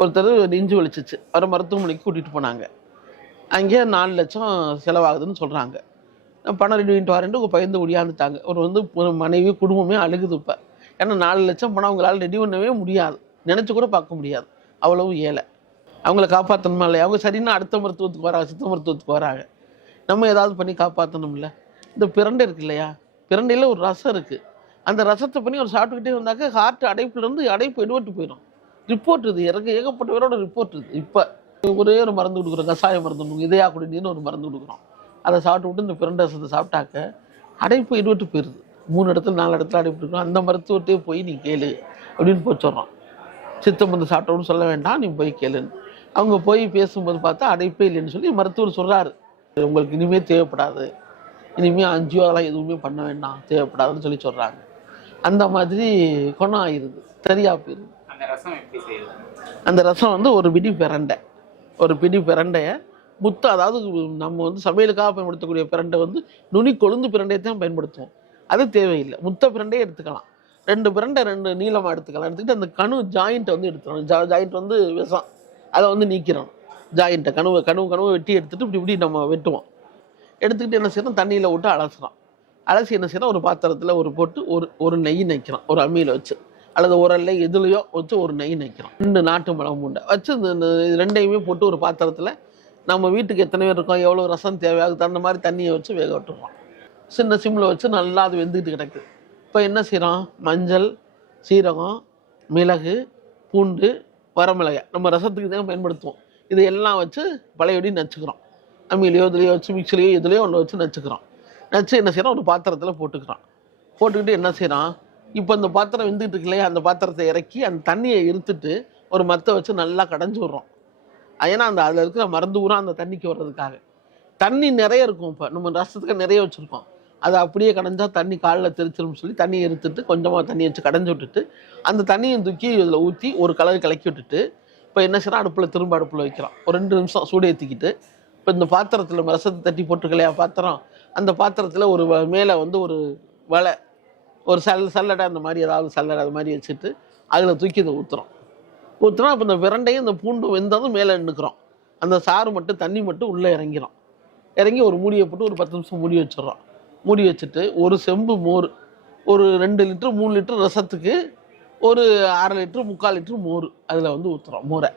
ஒருத்தர் நெஞ்சு வலிச்சிச்சு, அவரை மருத்துவமனைக்கு கூட்டிகிட்டு போனாங்க. அங்கே 4 லட்சம் செலவாகுதுன்னு சொல்கிறாங்க. பணம் ரெடி பண்ணிட்டு வரேன்ட்டு பயந்து ஒடியாந்துட்டாங்க. ஒரு மனைவி குடும்பமே அழுகுது இப்போ. ஏன்னா 4 லட்சம் பணம் அவங்களால ரெடி பண்ணவே முடியாது, நினச்சி கூட பார்க்க முடியாது, அவ்வளவு ஏழை. அவங்கள காப்பாற்றணுமா இல்லையா? அவங்க சரின்னா அடுத்த மருத்துவத்துக்கு வராங்க, சித்த மருத்துவத்துக்கு வராங்க. நம்ம ஏதாவது பண்ணி காப்பாற்றணும்ல. இந்த பிரண்டை இருக்கு இல்லையா, பிரண்டையில் ஒரு ரசம் இருக்குது. அந்த ரசத்தை பண்ணி ஒரு சாப்பிட்டுக்கிட்டே வந்தாக்க ஹார்ட் அடைப்புலேருந்து அடைப்பு எடுபட்டு போயிடும். ரிப்போர்ட் இது ஏகப்பட்ட பேரோட ரிப்போர்ட் இருக்குது. இப்போ ஒரே ஒரு மருந்து கொடுக்குறோம், கசாய மருந்து கொடுக்குறோம், இதயா குடிநீர்னு ஒரு மருந்து கொடுக்குறோம். அதை சாப்பிட்டு விட்டு இந்த பிரண்டை ரசத்தை சாப்பிட்டாக்க அடைப்பு எடுபட்டு போயிடுது. 3 இடத்துல 4 இடத்துல அடைப்பு இருக்கணும். அந்த மருத்துவத்தையே போய் நீ கேளு அப்படின்னு போய் சொல்கிறோம். சித்த மருந்து சாப்பிட்டோன்னு சொல்ல வேண்டாம், நீ போய் கேளுன்னு. அவங்க போய் பேசும்போது பார்த்தா அடைப்பே இல்லைன்னு சொல்லி மருத்துவர் சொல்கிறாரு, உங்களுக்கு இனிமேல் தேவைப்படாது, இனிமேல் அஞ்சியோ அதெல்லாம் எதுவுமே பண்ண வேண்டாம், தேவைப்படாதுன்னு சொல்லி சொல்கிறாங்க. அந்த மாதிரி குணம் ஆயிடுது, சரியா போயிடுது. அந்த ரசம் ஒரு பிடி பிரண்டையை அதாவது நம்ம சமையலுக்காக பயன்படுத்தக்கூடிய பிரண்டை நுனி கொழுந்து பிரண்டையை தான் பயன்படுத்துவோம். அது தேவையில்லை, முத்த பிரண்டையே எடுத்துக்கலாம். 2 பிரண்டை 2 நீளமாக எடுத்துக்கலாம். எடுத்துக்கிட்டு அந்த கணு ஜாயிண்ட்டை எடுத்துக்கணும். ஜாயிண்ட் விஷம், அதை நீக்கிறோம். ஜாயிண்ட்டை கனவு வெட்டி எடுத்துகிட்டு இப்படி நம்ம வெட்டுவோம். எடுத்துக்கிட்டு என்ன செய்யணும், தண்ணியில் விட்டு அலசி என்ன செய்யணும், ஒரு பாத்திரத்தில் போட்டு ஒரு நெய் நைக்கிறோம். ஒரு அம்மியில் வச்சு அல்லது உரல்ல எதுலையோ வச்சு ஒரு நெய் நைக்கிறோம். 2 நாட்டு மிளகு பூண்டை வச்சு இந்த ரெண்டையுமே போட்டு ஒரு பாத்திரத்தில் நம்ம வீட்டுக்கு எத்தனை பேர் இருக்கோம், எவ்வளோ ரசம் தேவையாகுது அந்த மாதிரி தண்ணியை வச்சு வேக விட்டுருவோம். சின்ன சிம்மில் வச்சு நல்லா அது வெந்துக்கிட்டு கிடக்கு. இப்போ என்ன செய்கிறோம், மஞ்சள், சீரகம், மிளகு, பூண்டு, வரமிளகாய் நம்ம ரசத்துக்கு தான் பயன்படுத்துவோம். இது எல்லாம் வச்சு பழையபடி நச்சுக்கிறோம். அம்மியிலையோ இதுலையோ வச்சு மிக்சிலையோ இதுலையோ ஒன்று வச்சு நச்சுக்கிறோம். நச்சு என்ன செய்கிறோம், ஒரு பாத்திரத்தில் போட்டுக்கிட்டு என்ன செய்கிறோம், இப்போ இந்த பாத்திரம் வெந்துட்டு இருக்கு இல்லையா, அந்த பாத்திரத்தை இறக்கி அந்த தண்ணியை இருத்துட்டு ஒரு மத்தை வச்சு நல்லா கடைஞ்சி விட்றோம். ஏன்னா அதில் இருக்கிற மருந்து ஊரா அந்த தண்ணிக்கு வர்றதுக்காக. தண்ணி நிறைய இருக்கும், இப்போ நம்ம ரசத்துக்கு நிறைய வச்சுருக்கோம். அதை அப்படியே கடைஞ்சா தண்ணி காலில் தெரிச்சிரும்னு சொல்லி தண்ணியை எடுத்துட்டு கொஞ்சமாக தண்ணி வச்சு கடைஞ்சி விட்டுட்டு அந்த தண்ணியை தூக்கி இதில் ஊற்றி ஒரு கலக்கி விட்டுட்டு இப்போ என்ன செய்யறோம், அடுப்பில் வைக்கிறோம். ஒரு 2 நிமிஷம் சூடு ஏற்றிக்கிட்டு இப்போ இந்த பாத்திரத்தில் ரசத்தை தட்டி போட்டிருக்கலையா பாத்திரம், அந்த பாத்திரத்தில் ஒரு மேலே ஒரு வலை, ஒரு சல்லடை அந்த மாதிரி ஏதாவது சல்லடை அது மாதிரி வச்சுட்டு அதில் தூக்கி இதை ஊற்றுறோம். அப்போ இந்த பிரண்டையும் இந்த பூண்டும் வெந்ததும் மேலே நின்றுக்கிறோம். அந்த சாறு மட்டும் தண்ணி மட்டும் உள்ளே இறங்கி ஒரு மூடியை போட்டு ஒரு 10 நிமிஷம் மூடி வச்சிடறோம். மூடி வச்சுட்டு ஒரு செம்பு மோர், ஒரு 2 லிட்டர் 3 லிட்டர் ரசத்துக்கு ஒரு 1/2 லிட்டர் 3/4 லிட்டர் மோர் அதில் ஊற்றுறோம். மோரை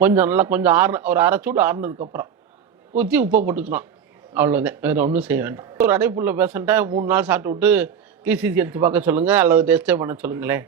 கொஞ்சம் நல்லா ஒரு அரை சூடு ஆறுனதுக்கப்புறம் ஊற்றி உப்பை போட்டுக்கிறோம். அவ்வளோதான், வேறு ஒன்றும் செய்ய வேண்டாம். ஒரு அடைப்புள்ள பேஷண்ட்டை 3 நாள் சாப்பிட்டு விட்டு டிசிசி எடுத்து பார்க்க சொல்லுங்கள் அல்லது டெஸ்ட்டே பண்ண சொல்லுங்களேன்.